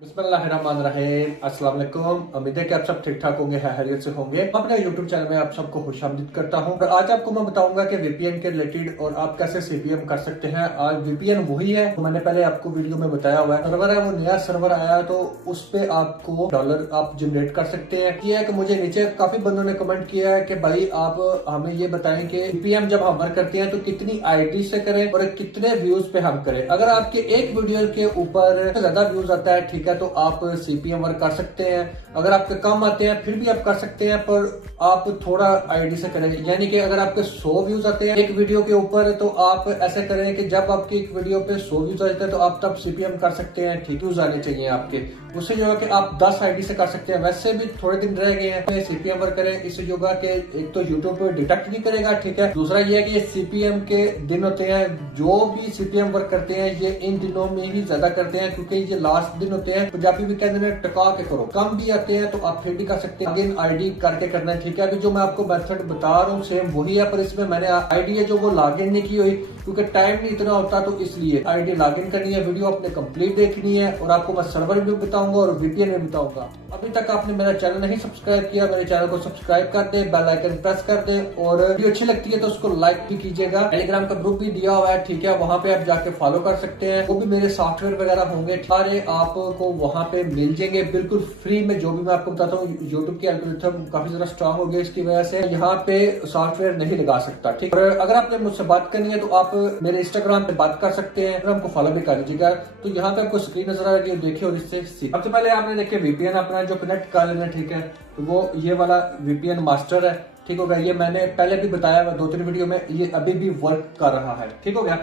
बिस्मिल्लाहिर्रहमानिर्रहीम, अस्सलाम वालेकुम। उम्मीद है कि आप सब ठीक ठाक होंगे, हैरियत से होंगे। अपने यूट्यूब चैनल में आप सबको खुशामदीद करता हूं। और आज आपको मैं बताऊंगा कि वीपीएन के रिलेटेड और आप कैसे सीपीएम कर सकते हैं। आज वीपीएन वही है तो मैंने पहले आपको वीडियो में बताया हुआ है। सर्वर है वो नया सर्वर आया तो उस पे आपको डॉलर आप जनरेट कर सकते हैं। ये है कि मुझे नीचे काफी बंदों ने कमेंट किया है कि भाई आप हमें ये बताएं कि वीपीएन जब हम करते हैं तो कितनी आईडी से करें और कितने व्यूज पे हम करें। अगर आपके एक वीडियो के ऊपर ज्यादा व्यूज आता है, ठीक है, तो आप सीपीएम वर्क कर सकते हैं। अगर आपके कम आते हैं फिर भी आप कर सकते हैं, पर आप थोड़ा आईडी से करें। यानी कि अगर आपके 100 व्यूज आते हैं एक वीडियो के ऊपर तो आप ऐसे करें कि जब आपकी एक वीडियो पे 100 व्यूज आते हैं तो आप तब सीपीएम कर सकते हैं। ठीक, व्यूज आने चाहिए आपके, उससे जो है कि आप 10 आईडी से कर सकते हैं। वैसे भी थोड़े दिन रह गए हैं, सीपीएम वर्क करें। इससे जो होगा कि एक तो यूट्यूब डिटेक्ट नहीं करेगा, ठीक है। दूसरा ये है कि ये सीपीएम के दिन होते हैं। जो भी सीपीएम वर्क करते हैं ये इन दिनों में ही ज्यादा करते हैं क्योंकि ये लास्ट दिन होते हैं। पंजाबी भी कहते हैं टका के करो। कम भी आते हैं तो आप फिर भी कर सकते हैं। अगेन आईडी करके करना है, ठीक है। अभी जो मैं आपको मेथड बता रहा हूँ सेम वही है, पर इसमें मैंने आईडी है जो वो लॉग इन नहीं की हुई क्योंकि टाइम नहीं इतना होता, तो इसलिए आईडी लॉग इन करनी है। वीडियो अपने कंप्लीट देखनी है और आपको मैं सर्वर भी बताऊंगा और वीपीएन भी बताऊंगा। अभी तक आपने मेरा चैनल नहीं सब्सक्राइब किया, मेरे चैनल को सब्सक्राइब कर दे, बेल आइकन प्रेस कर दे और वीडियो अच्छी लगती है तो उसको लाइक भी कीजिएगा। टेलीग्राम का ग्रुप भी दिया हुआ है, ठीक है, वहाँ पे आप जाके फॉलो कर सकते हैं। वो भी मेरे सॉफ्टवेयर वगैरह होंगे सारे आपको वहाँ पे मिल जाएंगे बिल्कुल फ्री में। जो भी मैं आपको बताता हूँ, यूट्यूब की एल्गोरिथम काफी ज्यादा स्ट्रांग हो गई, इसकी वजह से यहाँ पे सॉफ्टवेयर नहीं लगा सकता, ठीक। और अगर आपने मुझसे बात करनी है तो आप मेरे इंस्टाग्राम पे बात कर सकते हैं, हमको फॉलो भी कर लीजिएगा। तो यहाँ पे आपको स्क्रीन नजर आ रही है, देखिए और इससे सबसे पहले आपने देखिए वीपीएन अपना जो कनेक्ट कर लेना, ठीक है। तो वो ये वाला वीपीएन मास्टर है, ठीक हो गया। ये मैंने पहले भी बताया हुआ 2-3 वीडियो में, ये अभी भी वर्क कर रहा है, ठीक हो गया।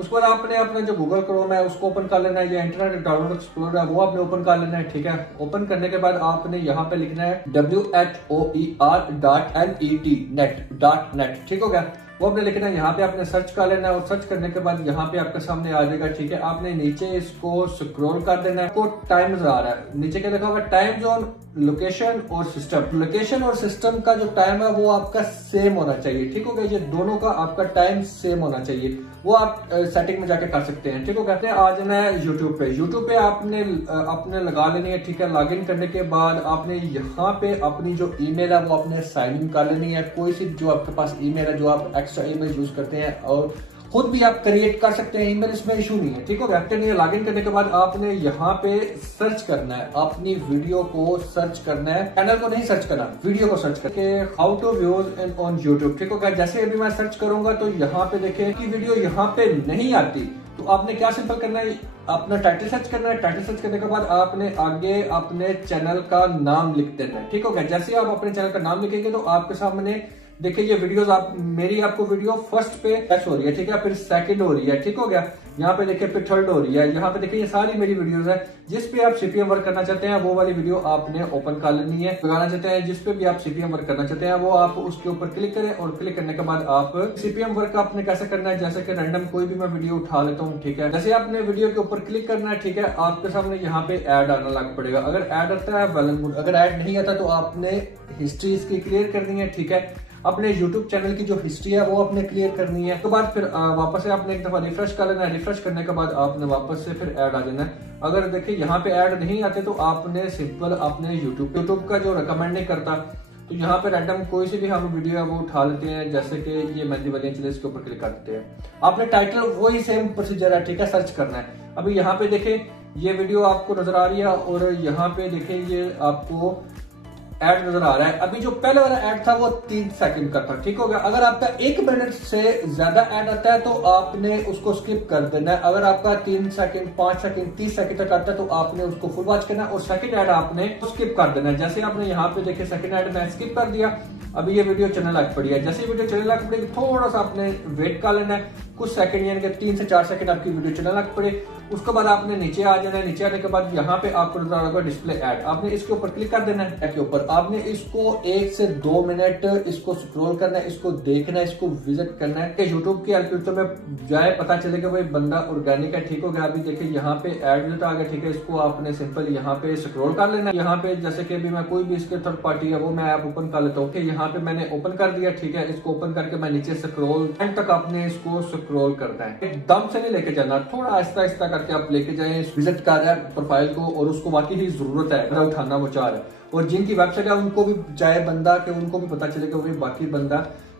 उसके बाद आपने अपना जो गूगल क्रोम है उसको ओपन कर लेना है। ये इंटरनेट डाउनलोड एक्सप्लोरर है वो आपने ओपन कर लेना है, ठीक है। ओपन करने के बाद आपने यहाँ पे लिखना है WHOER.NET, ठीक हो गया। वो आपने लिखना है, यहाँ पे आपने सर्च कर लेना है और सर्च करने के बाद यहाँ पे आपके सामने आ जाएगा, ठीक है। आपने नीचे इसको स्क्रॉल कर देना है। आपको टाइम नजर आ रहा है, नीचे क्या लिखा हुआ है, टाइम जोन, लोकेशन और सिस्टम। लोकेशन और सिस्टम का जो टाइम है वो आपका सेम होना चाहिए, ठीक हो गया। ये दोनों का आपका टाइम सेम होना चाहिए, वो आप सेटिंग में जाके कर सकते हैं, ठीक हो गया। आ जाना है यूट्यूब पे। यूट्यूब पे आपने लगा लेनी है, ठीक है। लॉग इन करने के बाद आपने यहाँ पे अपनी जो ईमेल है वो आपने साइन इन कर लेनी है। कोई सी जो आपके पास ईमेल है, जो आप एक्स्ट्रा ईमेल यूज करते हैं, और खुद भी आप क्रिएट कर सकते हैं ईमेल, इसमें इशू नहीं है, ठीक हो गया। लॉग इन करने के बाद आपने यहाँ पे सर्च करना है, अपनी वीडियो को सर्च करना है, चैनल को नहीं सर्च करना, वीडियो को सर्च करके how to views on YouTube, ठीक हो गया। जैसे अभी मैं सर्च करूंगा तो यहाँ पे देखें कि वीडियो यहाँ पे नहीं आती, तो आपने क्या सिंपल करना है, अपना टाइटल सर्च करना है। टाइटल सर्च करने के बाद आपने आगे अपने चैनल का नाम लिख देना है, ठीक हो गया। जैसे आप अपने चैनल का नाम लिखेंगे तो आपके सामने देखिए ये वीडियोस आपको वीडियो फर्स्ट पे टच हो रही है, ठीक है, फिर सेकंड हो रही है, ठीक हो गया। यहाँ पे देखिए फिर थर्ड हो रही है। यहाँ पे देखिए ये सारी मेरी वीडियोस है। जिस पे आप सीपीएम वर्क करना चाहते हैं वो वाली वीडियो आपने ओपन कर लेनी है। लगाना चाहते हैं जिस पे भी आप सीपीएम वर्क करना चाहते हैं वो आप उसके ऊपर क्लिक करें और क्लिक करने के बाद आप सीपीएम वर्क आपने कैसे करना है, जैसे कि रैंडम कोई भी मैं वीडियो उठा लेता हूँ, ठीक है। जैसे आपने वीडियो के ऊपर क्लिक करना है, ठीक है, आपके सामने यहाँ पे ऐड आना लग पड़ेगा। अगर ऐड आता है वेल एंड गुड, अगर ऐड नहीं आता तो आपने हिस्ट्री इसकी क्लियर करनी है, ठीक है। अपने YouTube चैनल की जो हिस्ट्री है वो आपने क्लियर करनी है। तो बाद फिर वापस से आपने एक दफा रिफ्रेश कर लेना है। रिफ्रेश करने के बाद आपने वापस से फिर ऐड आ जाना है। अगर देखिए यहाँ पे ऐड नहीं आते तो आपने सिंपल अपने YouTube का जो रिकमेंड नहीं करता, तो यहाँ पे रैंडम कोई सी भी हम वीडियो है वो उठा लेते हैं, जैसे कि ये मेहंदी वाली, चलिए इसके ऊपर क्लिक कर देते हैं। आपने टाइटल वही सेम प्रोसीजर है, ठीक है, सर्च करना है। अभी यहाँ पे देखें ये वीडियो आपको नजर आ रही है और यहाँ पे देखें ये आपको ऐड नजर आ रहा है। अभी जो पहले वाला ऐड था वो 3 सेकंड का था, ठीक हो गया। अगर आपका 1 मिनट से ज्यादा ऐड आता है तो आपने उसको स्किप कर देना है। अगर आपका 3 सेकंड, 5 सेकंड, 30 सेकंड तक आता है तो आपने उसको फुल वॉच करना है और सेकंड ऐड आपने स्किप कर देना है। जैसे आपने यहाँ पे देखे सेकंड ऐड में स्किप कर दिया, अभी ये वीडियो चलने लग पड़ी है। जैसे वीडियो चलने लग पड़ी थोड़ा सा आपने वेट कर लेना है, कुछ सेकंड यानी कि 3 से 4 सेकंड आपकी वीडियो चलने लग पड़े। उसके बाद आपने नीचे आ जाना है। नीचे आने के बाद यहाँ पे आपको नजर आएगा डिस्प्ले ऐड, आपने इसके ऊपर क्लिक कर देना है। के ऊपर आपने इसको 1 से 2 मिनट इसको स्क्रॉल करना है, इसको देखना है, इसको विजिट करना है। यूट्यूब की एल्गोरिथम में जाए पता चलेगा भाई बंदा ऑर्गेनिक है, ठीक हो गया। अभी देखिए यहाँ पे ऐड आ गया, ठीक है। इसको आपने सिंपल यहाँ पे स्क्रॉल कर लेना है। यहाँ पे जैसे कि अभी मैं कोई भी इसके थर्ड पार्टी है वो मैं ऐप ओपन कर लेता हूँ, यहाँ पे मैंने ओपन कर दिया, ठीक है। इसको ओपन करके मैं नीचे स्क्रॉल एंड तक आपने इसको स्क्रॉल करना है, एकदम से नहीं लेके जाना, थोड़ा आहिस्ता आहिस्ता करके आप लेके जाएं, विजिट कर रहे हैं प्रोफाइल को और उसको वाकई ही जरूरत है अगर उठाना वो चाह रहा है। और जिनकी वेबसाइट है उनको भी चाहे बंदा कि उनको भी पता चले कि भाई बाकी बंदा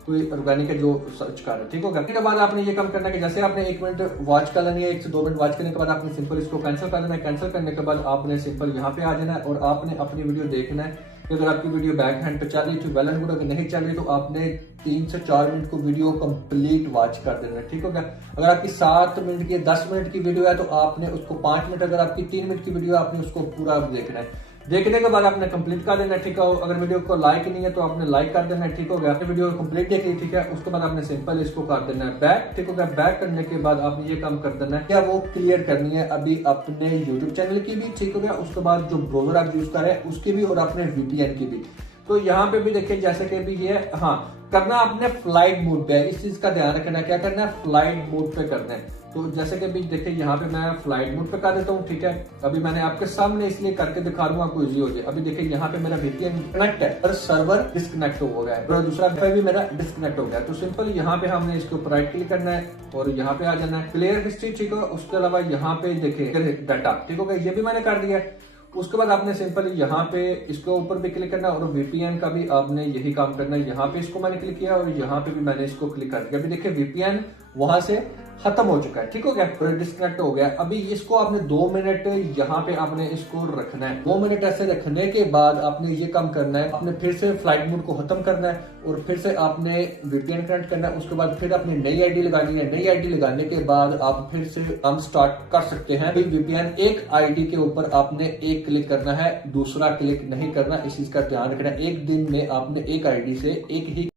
कोई ऑर्गेनिक है जो सर्च कर रहा है, ठीक होगा। इसके बाद आपने ये काम करना है कि जैसे आपने 1 मिनट वॉच कर लेनी है, 1 से 2 मिनट वॉच करने के बाद आपने सिंपल इसको कैंसिल कर लेना है। कैंसिल करने के बाद आपने सिंपल यहाँ पे आ जाना है और आपने अपनी वीडियो देखना है कि अगर आपकी वीडियो बैक हैंड पे चल रही है वेल एंड गुड, अगर नहीं चल रही तो आपने 3 से 4 मिनट को वीडियो कंप्लीट वॉच कर देना है, ठीक हो गया। अगर आपकी 7 मिनट की 10 मिनट की वीडियो है तो आपने उसको 5 मिनट, अगर आपकी 3 मिनट की वीडियो है आपने उसको पूरा देखना है। देखने के बाद आपने कंप्लीट कर देना है, ठीक है। अगर वीडियो को लाइक नहीं है तो आपने लाइक कर देना है, ठीक हो गया। आपने वीडियो कंप्लीट देख ली, ठीक है। उसके बाद आपने सिंपल इसको कर देना है बैक, ठीक हो गया। बैक करने के बाद आपने ये काम कर देना है, क्या वो क्लियर करनी है अभी अपने यूट्यूब चैनल की भी, ठीक हो गया। उसके बाद जो ब्राउजर आप यूज कर रहे हैं उसकी भी और अपने VPN की भी। तो यहाँ पे भी देखिए जैसे कि भी ये हाँ करना आपने फ्लाइट मोड पे है, इस चीज का ध्यान रखना है। क्या करना है, फ्लाइट मोड पे करना है। तो जैसे कि भी देखिए यहाँ पे मैं फ्लाइट मोड पे कर देता हूँ, ठीक है। अभी मैंने आपके सामने इसलिए करके दिखा दूंगा आपको इजी हो जाए। अभी देखिए यहाँ पे मेरा VPN कनेक्ट है पर सर्वर डिस्कनेक्ट हो गया है और दूसरा भी मेरा डिस्कनेक्ट हो गया है। तो सिंपल यहाँ पे हमने इसके ऊपर राइट क्लिक करना है और यहाँ पे आ जाना है क्लियर हिस्ट्री, ठीक है। उसके अलावा यहाँ पे देखिए डाटा, ठीक हो गया, ये भी मैंने कर दिया है। उसके बाद आपने सिंपल यहाँ पे इसके ऊपर भी क्लिक करना है और VPN का भी आपने यही काम करना है। यहाँ पे इसको मैंने क्लिक किया और यहाँ पे भी मैंने इसको क्लिक कर दिया। अभी देखिए VPN वहां से खत्म हो चुका है, ठीक हो गया, डिस्कनेक्ट हो गया। अभी इसको आपने 2 मिनट यहाँ पे आपने इसको रखना है। 2 मिनट ऐसे रखने के बाद आपने ये काम करना है, आपने फिर से फ्लाइट मोड को खत्म करना है और फिर से आपने VPN कनेक्ट करना है। उसके बाद फिर अपनी नई आईडी लगानी है। नई आईडी लगाने के बाद आप फिर से काम स्टार्ट कर सकते हैं। VPN एक आईडी के ऊपर आपने एक क्लिक करना है, दूसरा क्लिक नहीं करना, इस चीज का ध्यान रखना है। एक दिन में आपने एक आईडी से एक ही